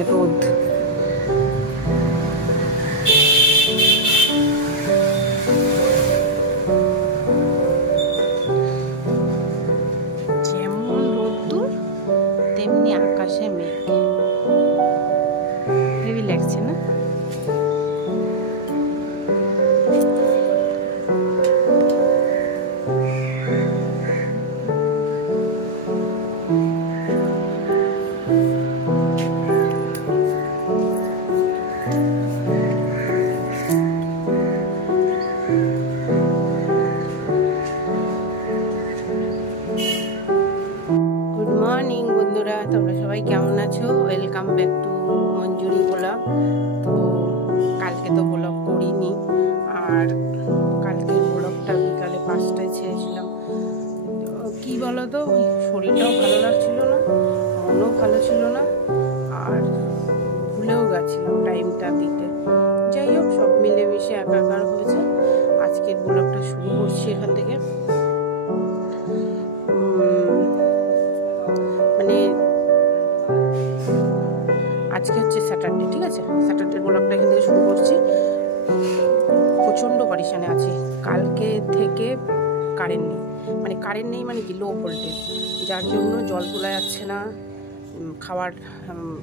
আছে রোদ। যেমন রোদ্দুর তেমনি আকাশে মেঘ, হেভি লাগছে না? বন্ধুরা, তোমরা সবাই কেমন আছো? Welcome back to Manjuri blog. তো কালকে তো ব্লগ করিনি, আর কালকের ব্লগটা বিকালে 5টায় ছেড়েছিলাম। কি বলো তো, শরীরটাও ভালো লাগছিল না, মনও ভালো ছিল না, আর ভুলেও গেছিলাম টাইমটা দিতে। যাই হোক, সব মিলেমিশে একাকার হয়েছে। আজকের ব্লগটা শুরু করছি এখান থেকে। মানে আজকে হচ্ছে স্যাটারডে, ঠিক আছে? স্যাটারডের ব্লগটা এখান থেকে শুরু করছি। প্রচণ্ড পরিশানে আছি। কালকে থেকে কারেন্ট নেই, মানে কারেন্ট নেই মানে কি, লো ভোল্টেজ, যার জন্য জল তোলা যাচ্ছে না, খাবার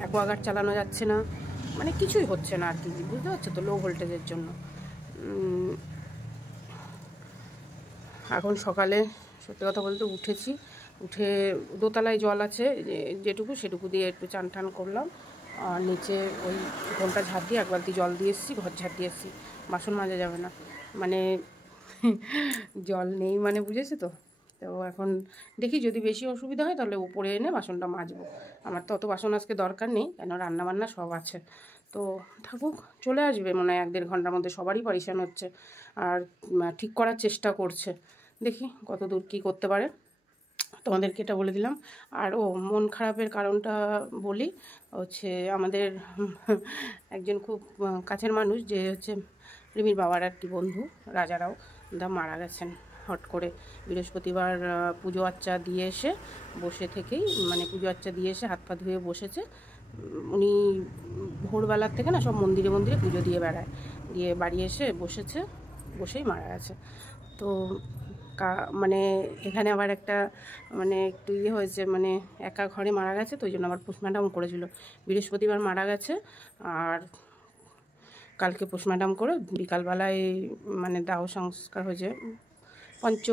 অ্যাকোয়াগার্ড চালানো যাচ্ছে না, মানে কিছুই হচ্ছে না আর কি, বুঝতে পারছো তো, লো ভোল্টেজের জন্য। এখন সকালে সত্যি কথা বলতে উঠেছি, উঠে দোতলায় জল আছে যেটুকু, সেটুকু দিয়ে একটু চান টান করলাম, আর নিচে ওই ঘন্টা ঝাড় দিয়ে 1 বালতি জল দিয়ে এসেছি, ঘর ঝাড় দিয়ে এসেছি। বাসন মাজা যাবে না, মানে জল নেই, মানে বুঝেছো তো। তো এখন দেখি যদি বেশি অসুবিধা হয় তাহলে উপরে এনে বাসনটা মাজবো। আমার তো অত বাসন আজকে দরকার নেই, কেন রান্নাবান্না সব আছে। তো থাকুক, চলে আসবে মনে হয় 1-1.5 ঘন্টার মধ্যে। সবারই পরিশান হচ্ছে, আর ঠিক করার চেষ্টা করছে। দেখি কত দূর কী করতে পারে, তোমাদেরকে এটা বলে দিলাম। আর মন খারাপের কারণটা বলি, হচ্ছে আমাদের একজন খুব কাছের মানুষ, যে হচ্ছে রিমির বাবার আর কি বন্ধু, রাজারাও দা মারা গেছেন হট করে। বৃহস্পতিবার পুজো আচ্চা দিয়ে এসে বসে থেকেই, মানে পুজো আচ্চা দিয়ে এসে হাত পা ধুয়ে বসেছে। উনি ভোরবেলার থেকে না সব মন্দিরে মন্দিরে পুজো দিয়ে বেড়ায়, দিয়ে বাড়ি এসে বসেছে, বসেই মারা গেছে। তো মানে এখানে আবার একটা মানে একটু ইয়ে হয়েছে, মানে একা ঘরে মারা গেছে, তো ওই জন্য আবার পোস্টমর্টম করেছিল। বৃহস্পতিবার মারা গেছে, আর কালকে পোস্টমর্টম করে বিকালবেলায় মানে দাহ সংস্কার হয়েছে, পঞ্চ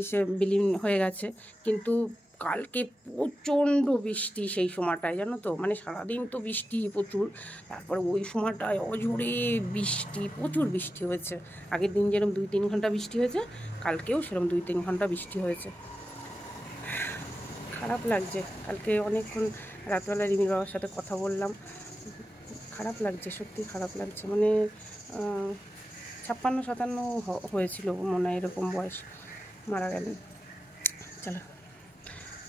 ইসে বিলীন হয়ে গেছে। কিন্তু কালকে প্রচণ্ড বৃষ্টি সেই সময়টায়, জানো তো, মানে সারাদিন তো বৃষ্টি প্রচুর, তারপরে ওই সময়টায় অজোরে বৃষ্টি, প্রচুর বৃষ্টি হয়েছে। আগের দিন যেরকম 2-3 ঘন্টা বৃষ্টি হয়েছে, কালকেও সেরকম 2-3 ঘন্টা বৃষ্টি হয়েছে। খারাপ লাগছে। কালকে অনেকক্ষণ রাতবেলা রিমির বাবার সাথে কথা বললাম, খারাপ লাগছে, সত্যি খারাপ লাগছে। মানে 56-57 হয়েছিল মনে হয়, এরকম বয়স, মারা গেলেন। চলো,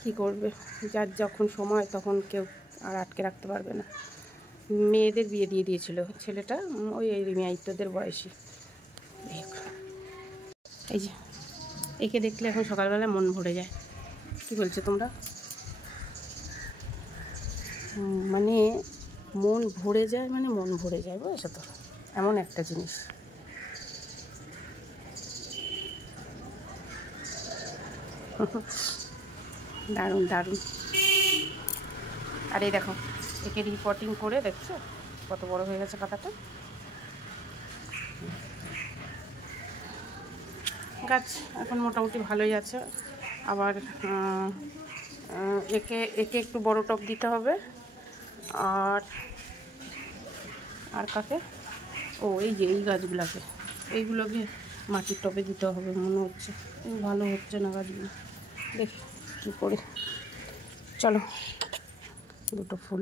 কী করবে, যার যখন সময় তখন কেউ আর আটকে রাখতে পারবে না। মেয়েদের বিয়ে দিয়ে দিয়েছিল ছেলেটা, ওই রিমি আইত্যদের বয়সী। এই যে একে দেখলে এখন সকালবেলা মন ভরে যায়। কি বলছো তোমরা? মানে মন ভরে যায়, মানে মন ভরে যায়, বুঝেছো তো, এমন একটা জিনিস। দারুণ দারুণ। আর এই দেখো, একে রিপোর্টিং করে দেখছো কত বড় হয়ে গেছে পাতাটা। গাছ এখন মোটামুটি ভালোই আছে। আবার একে একে একটু বড় টব দিতে হবে। আর কাকে, এই যে এই গাছগুলোকে, এইগুলোকে মাটির টবে দিতে হবে মনে হচ্ছে। ভালো হচ্ছে না গাছগুলো, দেখি কী করে। চলো, দুটো ফুল।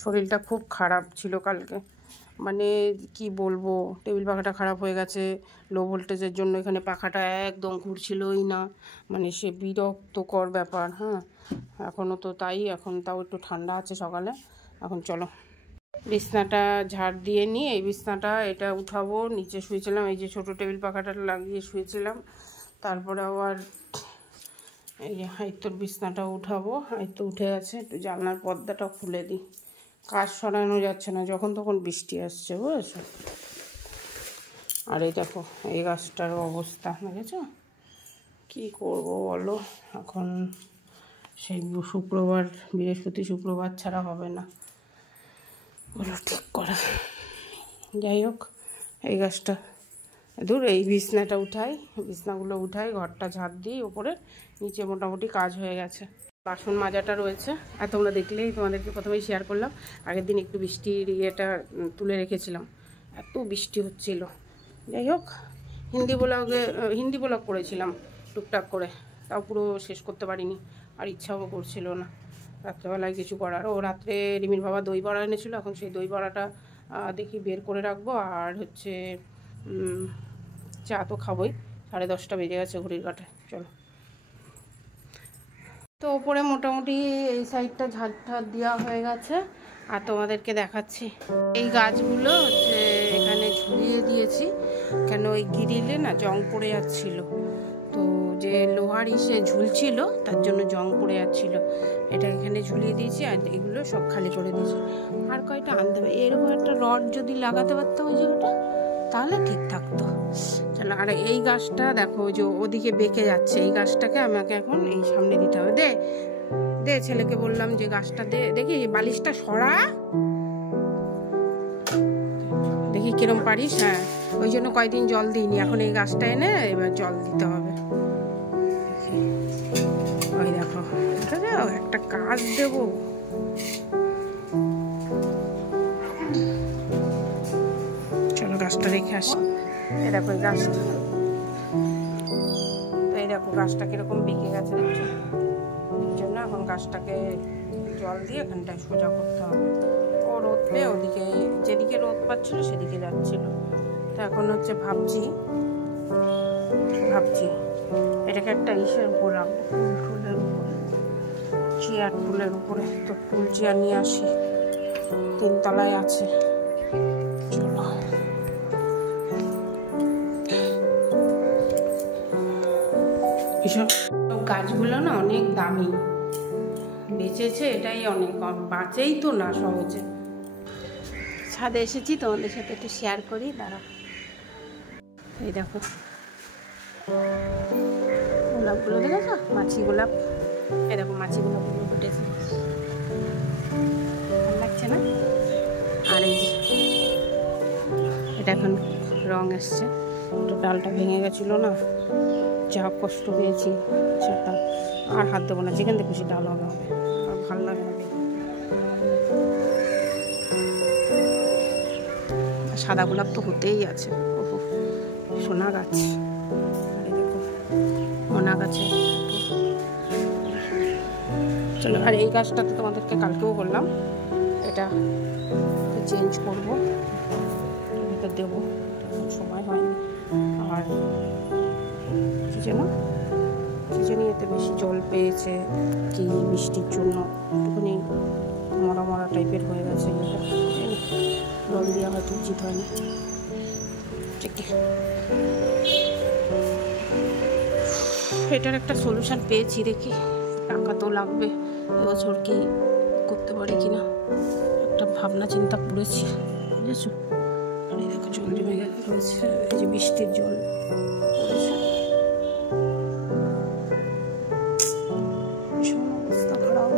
শরীরটা খুব খারাপ ছিল কালকে, মানে কি বলবো, টেবিল পাখাটা খারাপ হয়ে গেছে লো ভোল্টেজের জন্য। এখানে পাখাটা একদম ঘুরছিলই না, মানে সে বিরক্তকর ব্যাপার। হ্যাঁ, এখনও তো তাই, এখন তাও একটু ঠান্ডা আছে সকালে। এখন চলো বিছনাটা ঝাড় দিয়ে নিই। এই বিছনাটা এটা উঠাবো, নিচে শুয়েছিলাম, এই যে ছোটো টেবিল পাখাটা লাগিয়ে শুয়েছিলাম। তারপরে আবার এই যে হাইতোর বিছনাটা উঠাবো, হাইতো উঠে গেছে। একটু জানলার পর্দাটা খুলে দিই, কাজ সরানো যাচ্ছে না, যখন তখন বৃষ্টি আসছে, বুঝেছো। আর এই দেখো এই গাছটার অবস্থা দেখেছ, কী করবো বলো। এখন সেই শুক্রবার, বৃহস্পতি শুক্রবার ছাড়া হবে না ওগুলো ঠিক করা। যাই হোক, এই গাছটা দূর, এই বিছনাটা উঠাই, বিছনাগুলো উঠাই, ঘরটা ঝাড় দিই, ওপরে নিচে মোটামুটি কাজ হয়ে গেছে। বাসন মাজাটা রয়েছে, আর তোমরা দেখলেই, তোমাদেরকে প্রথমেই শেয়ার করলাম। আগের দিন একটু বৃষ্টির ইয়েটা তুলে রেখেছিলাম, এত বৃষ্টি হচ্ছিল। যাই হোক, হিন্দি ব্লগ করেছিলাম টুকটাক করে, তাও পুরো শেষ করতে পারিনি, আর ইচ্ছাও করছিল না রাত্রেবেলায় কিছু করার। ও রাত্রে রিমির বাবা দই বড়া এনেছিল, এখন সেই দই বড়াটা দেখি বের করে রাখবো। আর হচ্ছে চা তো খাবোই, 10:30 বেজে গেছে ঘড়ির কাঁটায়। চলো, তো ওপরে মোটামুটি এই সাইডটা ঝাড় দেওয়া হয়ে গেছে। আর তোমাদেরকে দেখাচ্ছি, এই গাছগুলো হচ্ছে এখানে ঝুলিয়ে দিয়েছি, কেন ওই গ্রিলে না জং পড়ে যাচ্ছিল, তো যে লোহার ইসে ঝুলছিল তার জন্য জং পড়ে যাচ্ছিল, এটা এখানে ঝুলিয়ে দিয়েছি। আর এগুলো সব খালি করে দিয়েছি। আর কয়টা আনতে হবে, এরকম একটা রড যদি লাগাতে পারতাম ওই জায়গাটা, তাহলে ঠিক থাকতো। চলো, আর এই গাছটা দেখো যে ওদিকে বেঁকে যাচ্ছে, এই গাছটাকে আমাকে এখন এই সামনে দিতে হবে। দে দে, ছেলেকে বললাম যে গাছটা দে, দেখি বালিশটা সরা, দেখি কিরম পারিস। হ্যাঁ, ওই জন্য কয়দিন জল দিইনি, এখন এই গাছটা এনে এবার জল দিতে হবে। ওই দেখো, একটা কাজ দেবো। চলো গাছটা রেখে আসি। এই দেখো এই গাছটা, তো এই দেখো গাছটা কিরকম বেঁকে গেছে, দেখছো। এর জন্য এখন গাছটাকে জল দিয়ে এখানটায় সোজা করতে হবে। ও রোদ পেয়ে ওদিকে, যেদিকে রোদ পাচ্ছিল সেদিকে যাচ্ছিল। তো এখন হচ্ছে ভাবছি এটাকে একটা ইসের উপর রাখবো, ফুলের উপরে, চেয়ার ফুলের উপরে। তো ফুল চেয়ার নিয়ে আসি, 3 তলায় আছে। চলো, এসব গাছগুলো না অনেক দামি, বেচেছে এটাই অনেক, বাঁচেই তো না সহজে। ছাদে এসেছি, তোমাদের সাথে একটু শেয়ার করি, দাঁড়া। এই দেখো গোলাপগুলো দেখেছো, মাছি গোলাপ। এই দেখো মাছি গোলাপগুলো ফুটেছে, ভালো লাগছে না। আর এই এটা এখন রং এসছে, একটু ডালটা ভেঙে গেছিলো না, যা কষ্ট পেয়েছি সেটা। আর হাত দেবো না, যেখান থেকে খুশি ডাল হবে, আর ভালো লাগে না। সাদা গোলাপ তো হতেই আছে, ওহো সোনা গাছ, দেখো সোনা গাছে। চলো, আর এই গাছটা তো তোমাদেরকে কালকেও বললাম, এটা চেঞ্জ করবো, এটা দেবো, সময় হয়নি। আর কি জানি এতে বেশি জল পেয়েছে কি বৃষ্টির জন্য একটুখানি মরা টাইপের হয়ে গেছে, জল দেওয়া হয়তো উচিত হয়নি। এটার একটা সলিউশন পেয়েছি, দেখি টাকা তো লাগবে এবছর, কি করতে পারি কিনা একটা ভাবনা চিন্তা করেছি, বুঝেছো। আর এই দেখো জল জমে রয়েছে, এই যে বৃষ্টির জল পড়েছে, ভীষণ অবস্থা খারাপ।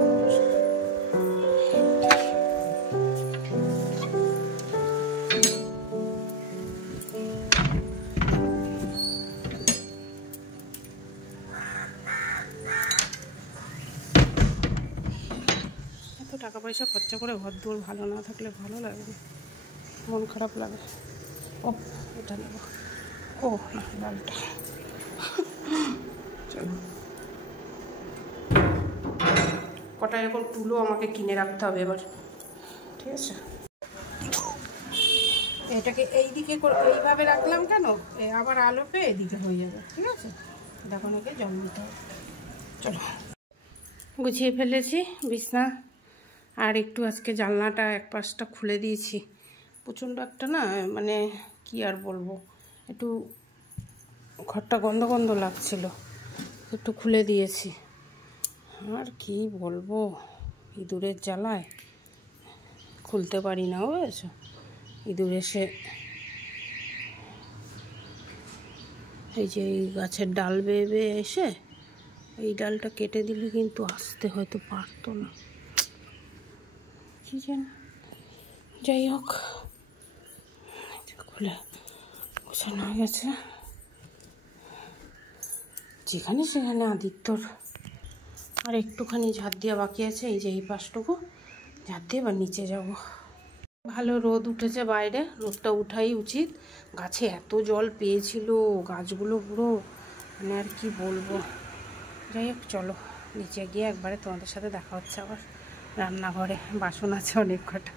টাকা পয়সা খরচা করে ঘর দুয়ার ভালো না থাকলে ভালো লাগে, মন খারাপ লাগে। ও এটা নেব, ও না লালটা। চলো, কটা এরকম টুলও আমাকে কিনে রাখতে হবে এবার, ঠিক আছে। এটাকে এইদিকে এইভাবে রাখলাম কেন, আবার আলো পেয়ে এদিকে হয়ে যাবে, ঠিক আছে। দেখো নাকি জল দিতে হবে। চলো, গুছিয়ে ফেলেছি বিছনা, আর একটু আজকে জানলাটা এক পাশটা খুলে দিয়েছি, প্রচণ্ড একটা না, মানে কি আর বলবো, একটু ঘরটা গন্ধ লাগছিল, একটু খুলে দিয়েছি। আর কি বলবো, ইঁদুরের জ্বালায় খুলতে পারি না, বুঝেছো? ইঁদুর এসে এই যে এই গাছের ডাল বেয়ে বেয়ে এসে এই ডালটা কেটে দিলে কিন্তু আসতে হয়তো পারতো না, কি যেন। যাই হোক, খুলে গোছানো হয়ে গেছে। যেখানে সেখানে আদিত্যর আর একটুখানি ঝাড় দেওয়া বাকি আছে, এই যে এই পাশটুকু ঝাড় দিয়ে এবার নিচে যাব। ভালো রোদ উঠেছে বাইরে, রোদটা উঠাই উচিত। গাছে এত জল পেয়েছিল, গাছগুলো পুরো মানে আর কি বলবো। যাই হোক, চলো নিচে গিয়ে একবারে তোমাদের সাথে দেখা হচ্ছে আবার। রান্নাঘরে বাসন আছে অনেক কটা।